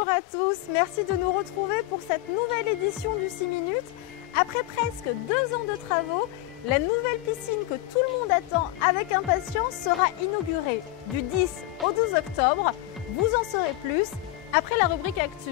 Bonjour à tous, merci de nous retrouver pour cette nouvelle édition du 6 minutes. Après presque 2 ans de travaux, la nouvelle piscine que tout le monde attend avec impatience sera inaugurée du 10 au 12 octobre. Vous en saurez plus après la rubrique Actu.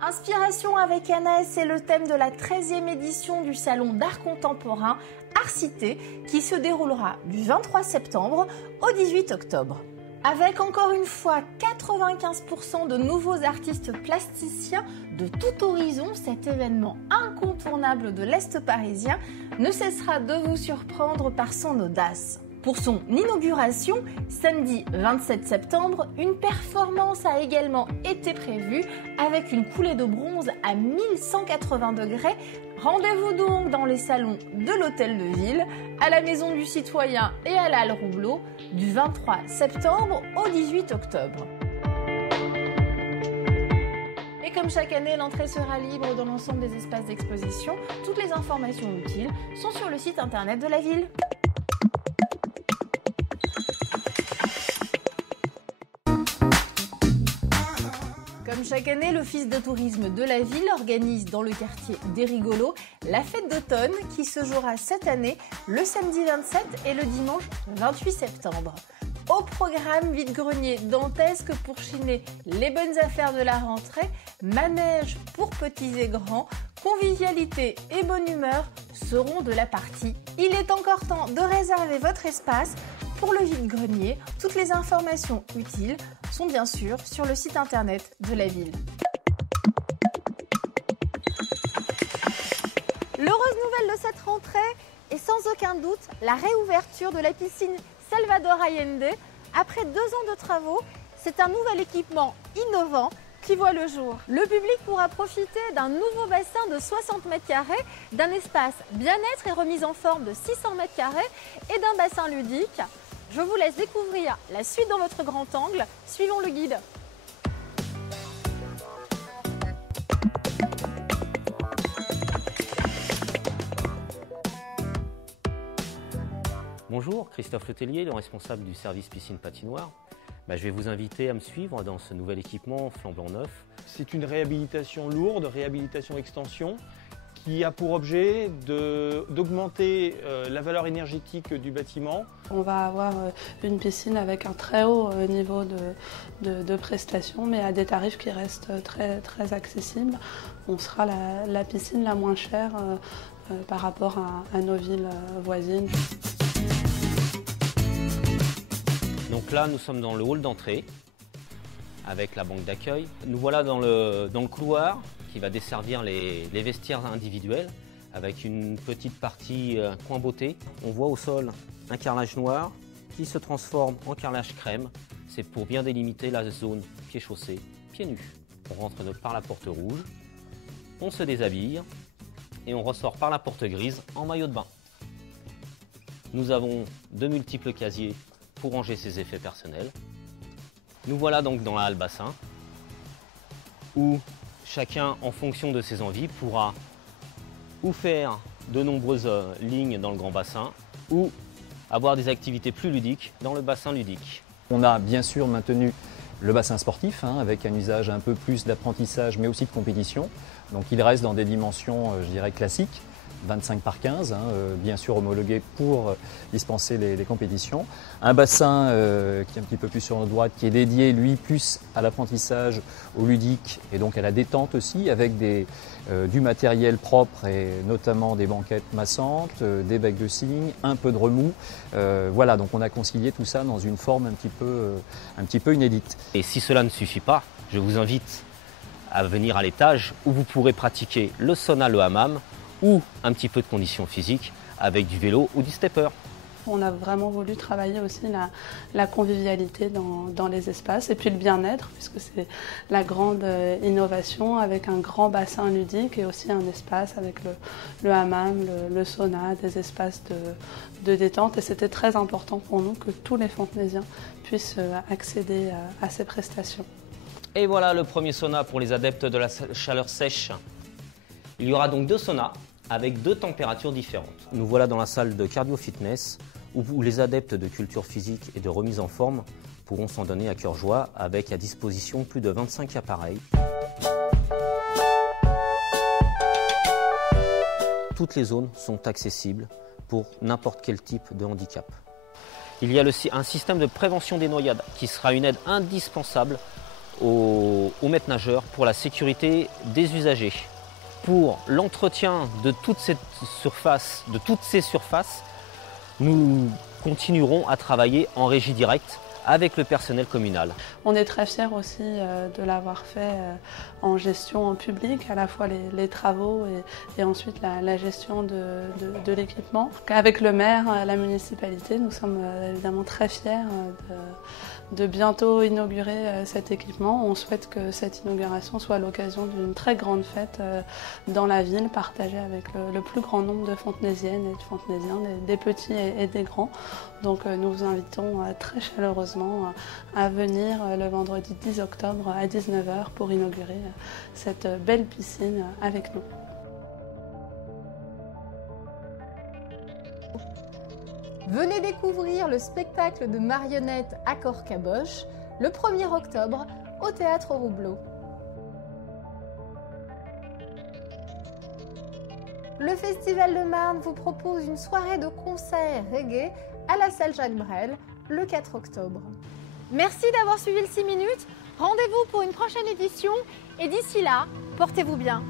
Inspiration avec Anna, c'est le thème de la 13e édition du Salon d'art contemporain Arcité qui se déroulera du 23 septembre au 18 octobre. Avec encore une fois 95% de nouveaux artistes plasticiens de tout horizon, cet événement incontournable de l'Est parisien ne cessera de vous surprendre par son audace. Pour son inauguration, samedi 27 septembre, une performance a également été prévue avec une coulée de bronze à 1180 degrés. Rendez-vous donc dans les salons de l'Hôtel de Ville, à la Maison du Citoyen et à la Halle Roublot du 23 septembre au 18 octobre. Et comme chaque année, l'entrée sera libre dans l'ensemble des espaces d'exposition. Toutes les informations utiles sont sur le site internet de la ville. Comme chaque année, l'Office de tourisme de la ville organise dans le quartier des Rigolos la fête d'automne qui se jouera cette année le samedi 27 et le dimanche 28 septembre. Au programme, vide-grenier dantesque pour chiner les bonnes affaires de la rentrée, manège pour petits et grands, convivialité et bonne humeur seront de la partie. Il est encore temps de réserver votre espace pour le vide-grenier. Toutes les informations utiles sont bien sûr sur le site internet de la ville. L'heureuse nouvelle de cette rentrée est sans aucun doute la réouverture de la piscine Salvador Allende. Après 2 ans de travaux, c'est un nouvel équipement innovant qui voit le jour. Le public pourra profiter d'un nouveau bassin de 60 m², d'un espace bien-être et remise en forme de 600 m² et d'un bassin ludique. Je vous laisse découvrir la suite dans votre grand angle. Suivons le guide. Bonjour, Christophe Letellier, le responsable du service piscine patinoire. Je vais vous inviter à me suivre dans ce nouvel équipement flambant neuf. C'est une réhabilitation lourde, réhabilitation extension, qui a pour objet d'augmenter la valeur énergétique du bâtiment. On va avoir une piscine avec un très haut niveau de prestations, mais à des tarifs qui restent très, très accessibles. On sera la piscine la moins chère par rapport à nos villes voisines. Donc là, nous sommes dans le hall d'entrée avec la banque d'accueil. Nous voilà dans le couloir qui va desservir les vestiaires individuels avec une petite partie coin beauté. On voit au sol un carrelage noir qui se transforme en carrelage crème. C'est pour bien délimiter la zone pieds chaussés, pieds nus. On rentre par la porte rouge, on se déshabille et on ressort par la porte grise en maillot de bain. Nous avons de multiples casiers pour ranger ses effets personnels. Nous voilà donc dans la halle bassin où chacun, en fonction de ses envies, pourra ou faire de nombreuses lignes dans le grand bassin ou avoir des activités plus ludiques dans le bassin ludique. On a bien sûr maintenu le bassin sportif avec un usage un peu plus d'apprentissage mais aussi de compétition. Donc il reste dans des dimensions, je dirais, classiques. 25 par 15, bien sûr homologué pour dispenser les compétitions. Un bassin qui est un petit peu plus sur notre droite, qui est dédié, lui, plus à l'apprentissage, au ludique et donc à la détente aussi, avec du matériel propre et notamment des banquettes massantes, des becs de cygne, un peu de remous. Voilà, donc on a concilié tout ça dans une forme un petit peu inédite. Et si cela ne suffit pas, je vous invite à venir à l'étage où vous pourrez pratiquer le sauna, le hammam, ou un petit peu de conditions physiques avec du vélo ou du stepper. On a vraiment voulu travailler aussi la convivialité dans les espaces et puis le bien-être, puisque c'est la grande innovation avec un grand bassin ludique et aussi un espace avec le hammam, le sauna, des espaces de détente. Et c'était très important pour nous que tous les Fontenaisiens puissent accéder à ces prestations. Et voilà le premier sauna pour les adeptes de la chaleur sèche. Il y aura donc 2 saunas avec 2 températures différentes. Nous voilà dans la salle de cardio fitness où les adeptes de culture physique et de remise en forme pourront s'en donner à cœur joie avec à disposition plus de 25 appareils. Toutes les zones sont accessibles pour n'importe quel type de handicap. Il y a un système de prévention des noyades qui sera une aide indispensable aux maîtres nageurs pour la sécurité des usagers. Pour l'entretien de toutes ces surfaces, nous continuerons à travailler en régie directe avec le personnel communal. On est très fiers aussi de l'avoir fait en gestion en public, à la fois les travaux et ensuite la gestion de l'équipement. Avec le maire, la municipalité, nous sommes évidemment très fiers de bientôt inaugurer cet équipement. On souhaite que cette inauguration soit l'occasion d'une très grande fête dans la ville, partagée avec le plus grand nombre de Fontenaisiennes et de Fontenaisiens, des petits et des grands. Donc nous vous invitons très chaleureusement à venir le vendredi 10 octobre à 19 h pour inaugurer cette belle piscine avec nous. Venez découvrir le spectacle de marionnettes Accord Caboche le 1er octobre au Théâtre Roubleau. Le Festival de Marne vous propose une soirée de concert reggae à la salle Jacques Brel le 4 octobre. Merci d'avoir suivi le 6 minutes. Rendez-vous pour une prochaine édition et d'ici là, portez-vous bien.